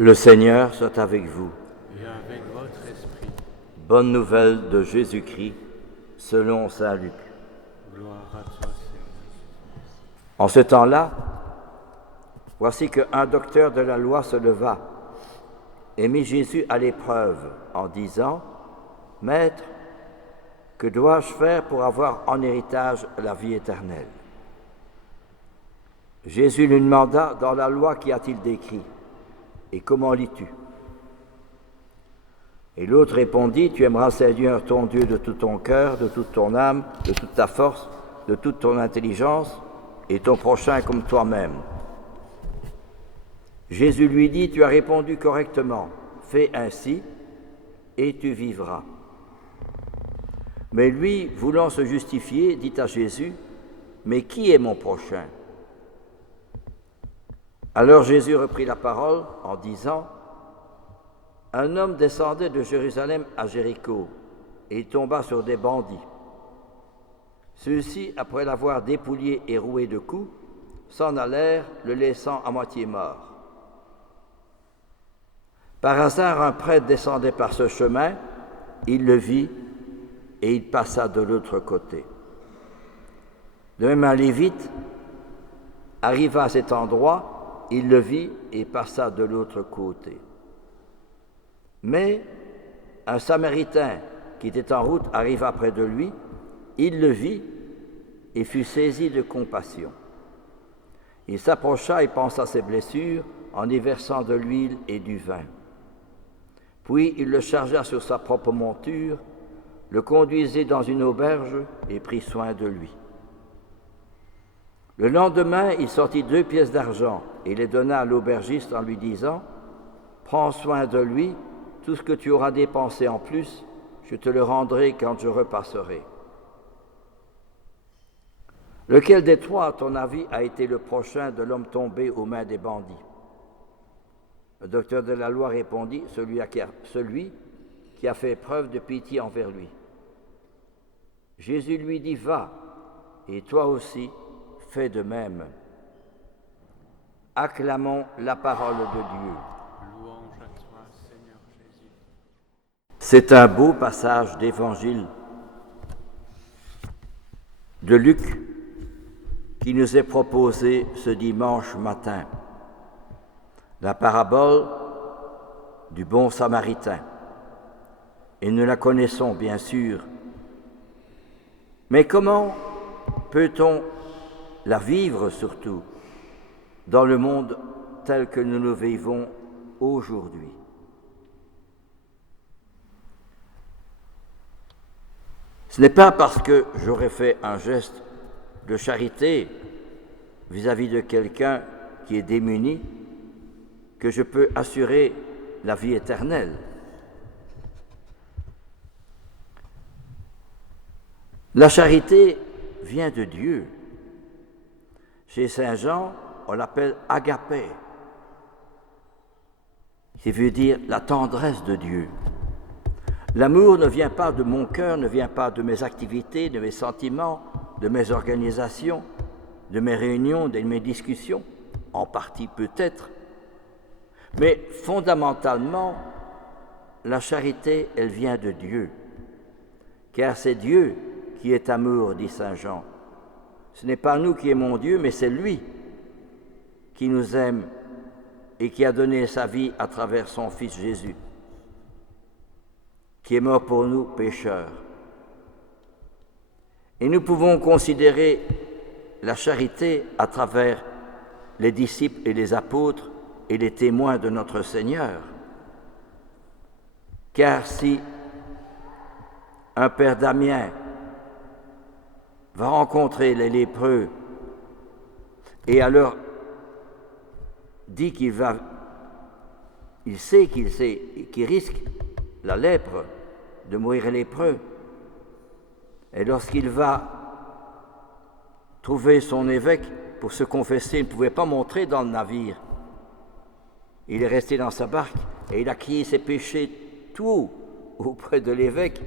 Le Seigneur soit avec vous. Et avec votre esprit. Bonne nouvelle de Jésus-Christ, selon saint Luc. Gloire à toi, Seigneur. En ce temps-là, voici qu'un docteur de la loi se leva et mit Jésus à l'épreuve en disant : « Maître, que dois-je faire pour avoir en héritage la vie éternelle ?» Jésus lui demanda : « Dans la loi, qu'y a-t-il d'écrit ? Et comment lis-tu » Et l'autre répondit : « Tu aimeras Seigneur ton Dieu de tout ton cœur, de toute ton âme, de toute ta force, de toute ton intelligence, et ton prochain comme toi-même. » Jésus lui dit : « Tu as répondu correctement, fais ainsi, et tu vivras. » Mais lui, voulant se justifier, dit à Jésus : « Mais qui est mon prochain ?» Alors Jésus reprit la parole en disant : « Un homme descendait de Jérusalem à Jéricho, et il tomba sur des bandits. Ceux-ci, après l'avoir dépouillé et roué de coups, s'en allèrent, le laissant à moitié mort. Par hasard, un prêtre descendait par ce chemin, il le vit, et il passa de l'autre côté. De même, un lévite arriva à cet endroit, il le vit et passa de l'autre côté. Mais un Samaritain qui était en route arriva près de lui, il le vit et fut saisi de compassion. Il s'approcha et pansa ses blessures en y versant de l'huile et du vin. Puis il le chargea sur sa propre monture, le conduisit dans une auberge et prit soin de lui. Le lendemain, il sortit 2 pièces d'argent et les donna à l'aubergiste en lui disant : « Prends soin de lui, tout ce que tu auras dépensé en plus, je te le rendrai quand je repasserai. » Lequel des trois, à ton avis, a été le prochain de l'homme tombé aux mains des bandits ? Le docteur de la loi répondit : celui qui a fait preuve de pitié envers lui. Jésus lui dit : va, et toi aussi, fais de même. Acclamons la parole de Dieu. Louange à toi, Seigneur Jésus. C'est un beau passage d'évangile de Luc qui nous est proposé ce dimanche matin. La parabole du bon Samaritain. Et nous la connaissons bien sûr. Mais comment peut-on la vivre surtout dans le monde tel que nous le vivons aujourd'hui ? Ce n'est pas parce que j'aurais fait un geste de charité vis-à-vis de quelqu'un qui est démuni que je peux assurer la vie éternelle. La charité vient de Dieu. Chez Saint Jean, on l'appelle agapé, qui veut dire la tendresse de Dieu. L'amour ne vient pas de mon cœur, ne vient pas de mes activités, de mes sentiments, de mes organisations, de mes réunions, de mes discussions, en partie peut-être. Mais fondamentalement, la charité, elle vient de Dieu. Car c'est Dieu qui est amour, dit Saint Jean. Ce n'est pas nous qui aimons Dieu, mais c'est lui qui nous aime et qui a donné sa vie à travers son Fils Jésus, qui est mort pour nous, pécheurs. Et nous pouvons considérer la charité à travers les disciples et les apôtres et les témoins de notre Seigneur. Car si un père Damien va rencontrer les lépreux et alors dit qu'il risque la lèpre, de mourir lépreux, et lorsqu'il va trouver son évêque pour se confesser, il ne pouvait pas montrer dans le navire. Il est resté dans sa barque et il a crié ses péchés tout haut auprès de l'évêque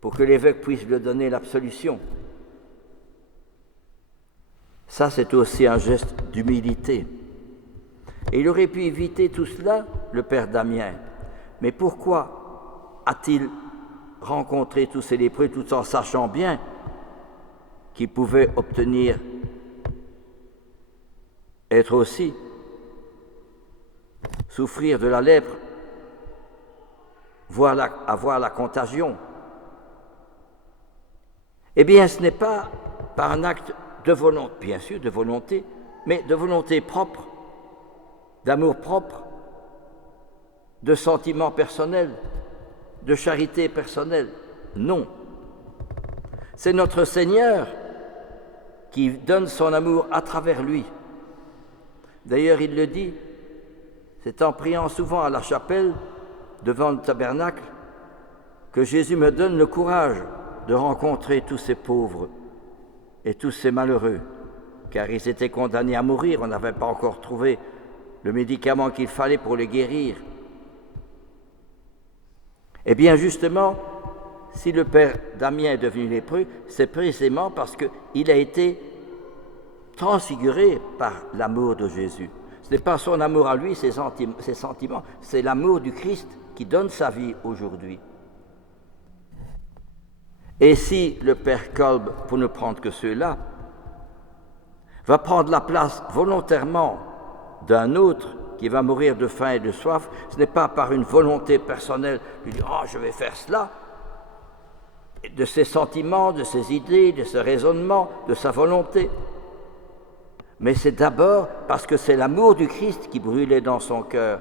pour que l'évêque puisse lui donner l'absolution. Ça, c'est aussi un geste d'humilité. Et il aurait pu éviter tout cela, le père Damien. Mais pourquoi a-t-il rencontré tous ces lépreux tout en sachant bien qu'il pouvait obtenir être aussi, souffrir de la lèpre, avoir la contagion? Eh bien, ce n'est pas par un acte de volonté, bien sûr, de volonté, mais de volonté propre, d'amour propre, de sentiment personnel, de charité personnelle. Non. C'est notre Seigneur qui donne son amour à travers lui. D'ailleurs, il le dit, c'est en priant souvent à la chapelle, devant le tabernacle, que Jésus me donne le courage de rencontrer tous ces pauvres et tous ces malheureux, car ils étaient condamnés à mourir, on n'avait pas encore trouvé le médicament qu'il fallait pour les guérir. Eh bien, justement, si le père Damien est devenu lépreux, c'est précisément parce qu'il a été transfiguré par l'amour de Jésus. Ce n'est pas son amour à lui, ses sentiments, c'est l'amour du Christ qui donne sa vie aujourd'hui. Et si le père Kolb, pour ne prendre que ceux-là, va prendre la place volontairement d'un autre qui va mourir de faim et de soif, ce n'est pas par une volonté personnelle, lui dire « Oh, je vais faire cela », de ses sentiments, de ses idées, de ses raisonnements, de sa volonté. Mais c'est d'abord parce que c'est l'amour du Christ qui brûlait dans son cœur,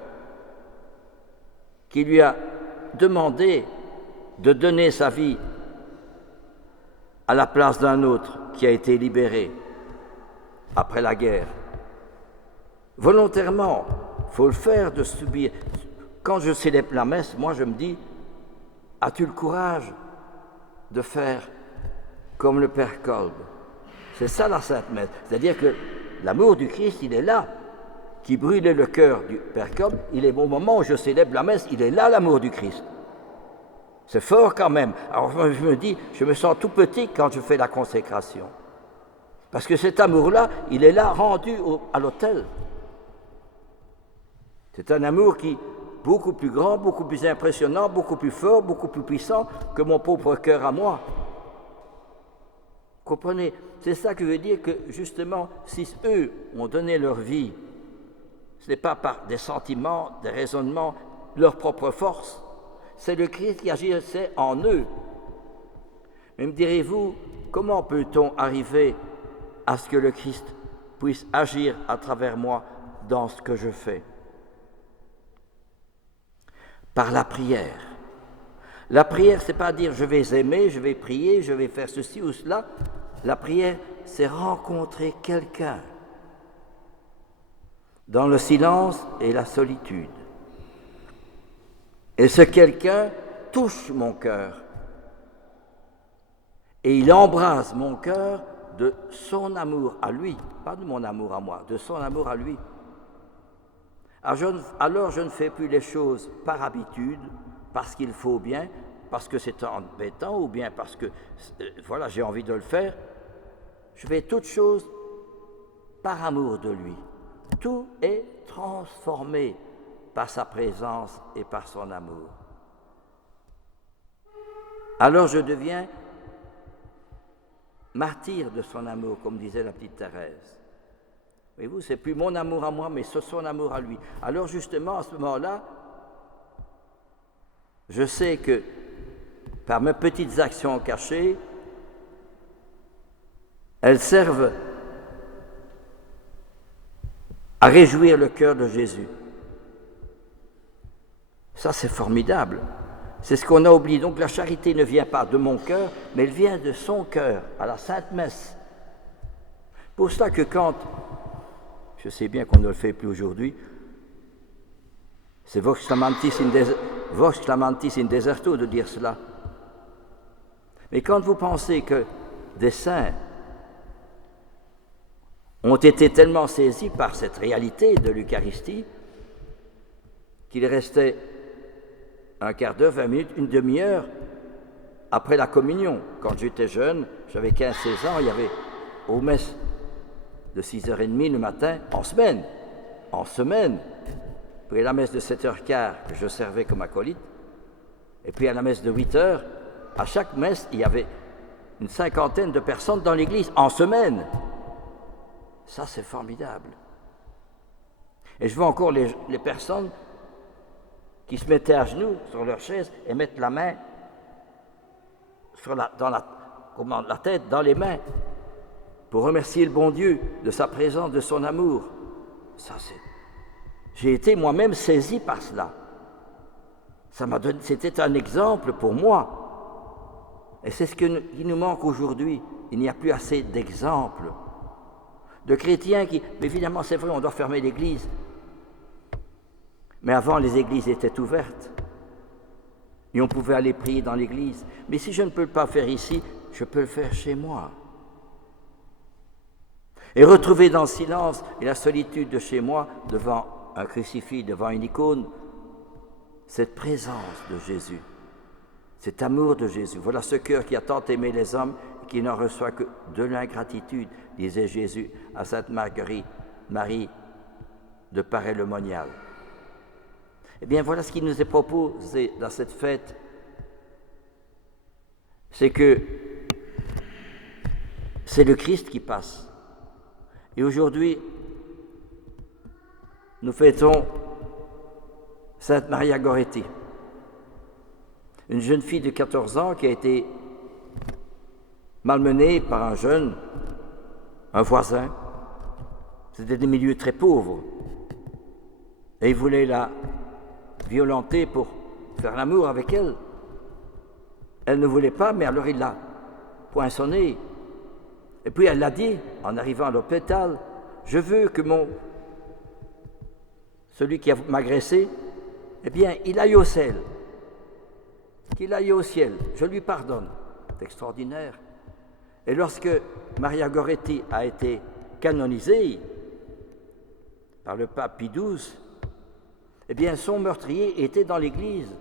qui lui a demandé de donner sa vie à la place d'un autre qui a été libéré après la guerre. Volontairement, il faut le faire de subir. Quand je célèbre la messe, moi je me dis, as-tu le courage de faire comme le Père Kolb? C'est ça la Sainte Messe. C'est-à-dire que l'amour du Christ, il est là, qui brûlait le cœur du Père Kolb. Il est au moment où je célèbre la messe, il est là l'amour du Christ. C'est fort quand même. Alors je me dis, je me sens tout petit quand je fais la consécration. Parce que cet amour-là, il est là rendu à l'autel. C'est un amour qui est beaucoup plus grand, beaucoup plus impressionnant, beaucoup plus fort, beaucoup plus puissant que mon pauvre cœur à moi. Comprenez? C'est ça que veut dire que justement, si eux ont donné leur vie, ce n'est pas par des sentiments, des raisonnements, leur propre force, c'est le Christ qui agissait en eux. Mais me direz-vous, comment peut-on arriver à ce que le Christ puisse agir à travers moi dans ce que je fais? Par la prière. La prière, ce n'est pas dire je vais aimer, je vais prier, je vais faire ceci ou cela. La prière, c'est rencontrer quelqu'un dans le silence et la solitude. Et ce quelqu'un touche mon cœur. Et il embrase mon cœur de son amour à lui, pas de mon amour à moi, de son amour à lui. Alors je ne fais plus les choses par habitude, parce qu'il faut bien, parce que c'est embêtant, ou bien parce que voilà, j'ai envie de le faire. Je fais toutes choses par amour de lui. Tout est transformé par sa présence et par son amour. Alors je deviens martyr de son amour, comme disait la petite Thérèse. Voyez-vous, c'est plus mon amour à moi, mais c'est son amour à lui. Alors justement, à ce moment-là, je sais que par mes petites actions cachées, elles servent à réjouir le cœur de Jésus. Ça, c'est formidable. C'est ce qu'on a oublié. Donc la charité ne vient pas de mon cœur, mais elle vient de son cœur, à la Sainte Messe. Pour cela que quand, je sais bien qu'on ne le fait plus aujourd'hui, c'est vox clamantis in deserto de dire cela. Mais quand vous pensez que des saints ont été tellement saisis par cette réalité de l'Eucharistie qu'il restait un quart d'heure, 20 minutes, une demi-heure après la communion. Quand j'étais jeune, j'avais 15-16 ans, il y avait aux messes de 6h30 le matin, en semaine. en semaine, puis à la messe de 7h15 que je servais comme acolyte, et puis à la messe de 8h, à chaque messe, il y avait une cinquantaine de personnes dans l'église en semaine. Ça, c'est formidable. Et je vois encore les personnes qui se mettaient à genoux sur leur chaise et mettent la main sur la tête dans les mains pour remercier le bon Dieu de sa présence, de son amour. Ça, j'ai été moi-même saisi par cela. C'était un exemple pour moi. Et c'est ce qui nous manque aujourd'hui. Il n'y a plus assez d'exemples de chrétiens qui... Mais évidemment, c'est vrai, on doit fermer l'église. Mais avant, les églises étaient ouvertes. Et on pouvait aller prier dans l'église. Mais si je ne peux le pas faire ici, je peux le faire chez moi. Et retrouver dans le silence et la solitude de chez moi, devant un crucifix, devant une icône, cette présence de Jésus, cet amour de Jésus. Voilà ce cœur qui a tant aimé les hommes et qui n'en reçoit que de l'ingratitude, disait Jésus à Sainte Marguerite, Marie de Paray-le-Monial. Eh bien, voilà ce qui nous est proposé dans cette fête. C'est que c'est le Christ qui passe. Et aujourd'hui, nous fêtons Sainte Maria Goretti, une jeune fille de 14 ans qui a été malmenée par un jeune, un voisin. C'était des milieux très pauvres. Et il voulait la violenter pour faire l'amour avec elle. Elle ne voulait pas, mais alors il l'a poinçonnée. Et puis elle l'a dit, en arrivant à l'hôpital, « Je veux que celui qui m'a agressé, eh bien, il aille au ciel. Qu'il aille au ciel. Je lui pardonne. » C'est extraordinaire. Et lorsque Maria Goretti a été canonisée par le pape Pie XII, eh bien, son meurtrier était dans l'église.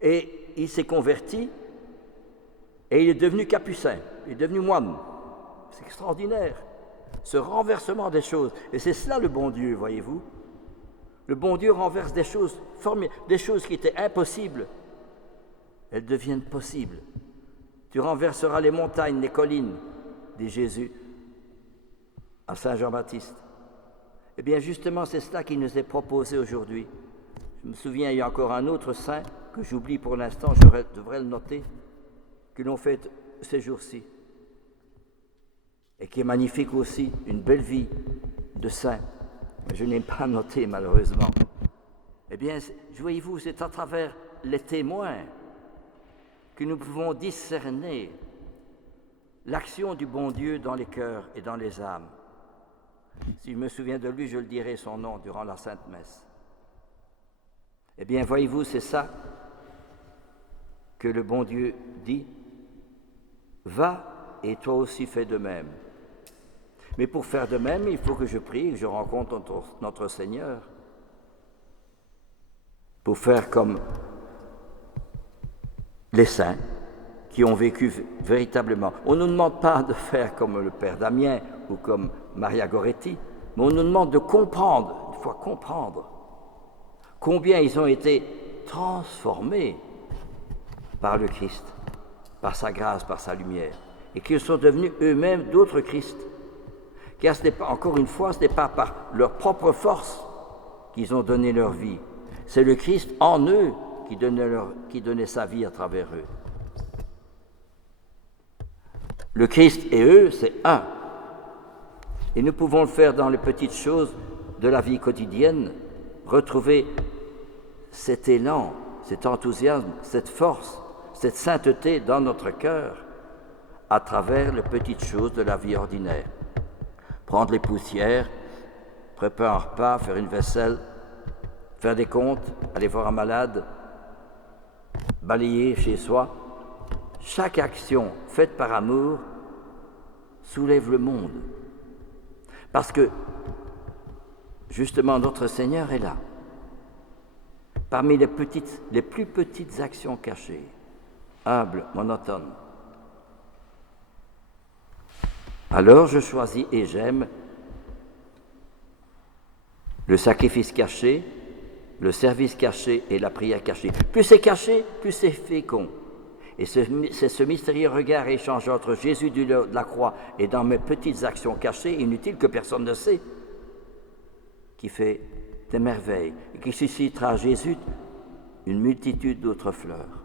Et il s'est converti et il est devenu capucin, il est devenu moine. C'est extraordinaire, ce renversement des choses. Et c'est cela le bon Dieu, voyez-vous. Le bon Dieu renverse des choses formidables, des choses qui étaient impossibles. Elles deviennent possibles. Tu renverseras les montagnes, les collines, dit Jésus à Saint Jean-Baptiste. Eh bien, justement, c'est cela qui nous est proposé aujourd'hui. Je me souviens, il y a encore un autre saint que j'oublie pour l'instant, je devrais le noter, que l'on fait ces jours-ci. Et qui est magnifique aussi, une belle vie de saint. Mais je n'ai pas noté, malheureusement. Eh bien, voyez-vous, c'est à travers les témoins que nous pouvons discerner l'action du bon Dieu dans les cœurs et dans les âmes. Si je me souviens de lui, je le dirai son nom durant la Sainte Messe. Eh bien, voyez-vous, c'est ça que le bon Dieu dit. Va et toi aussi fais de même. Mais pour faire de même, il faut que je prie et que je rencontre notre Seigneur. Pour faire comme les saints qui ont vécu véritablement. On ne nous demande pas de faire comme le Père Damien ou comme Maria Goretti, mais on nous demande de comprendre, il faut comprendre combien ils ont été transformés par le Christ, par sa grâce, par sa lumière, et qu'ils sont devenus eux-mêmes d'autres Christ. Car ce n'est pas, encore une fois, ce n'est pas par leur propre force qu'ils ont donné leur vie, c'est le Christ en eux qui donnait sa vie à travers eux. Le Christ et eux, c'est un. Et nous pouvons le faire dans les petites choses de la vie quotidienne, retrouver cet élan, cet enthousiasme, cette force, cette sainteté dans notre cœur à travers les petites choses de la vie ordinaire. Prendre les poussières, préparer un repas, faire une vaisselle, faire des comptes, aller voir un malade, balayer chez soi. Chaque action faite par amour soulève le monde. Parce que, justement, notre Seigneur est là. Parmi les plus petites actions cachées, humbles, monotones. Alors je choisis et j'aime Le sacrifice caché, le service caché et la prière cachée. Plus c'est caché, plus c'est fécond. Et c'est ce mystérieux regard échangé entre Jésus de la croix et dans mes petites actions cachées, inutiles que personne ne sait, qui fait des merveilles et qui suscitera à Jésus une multitude d'autres fleurs.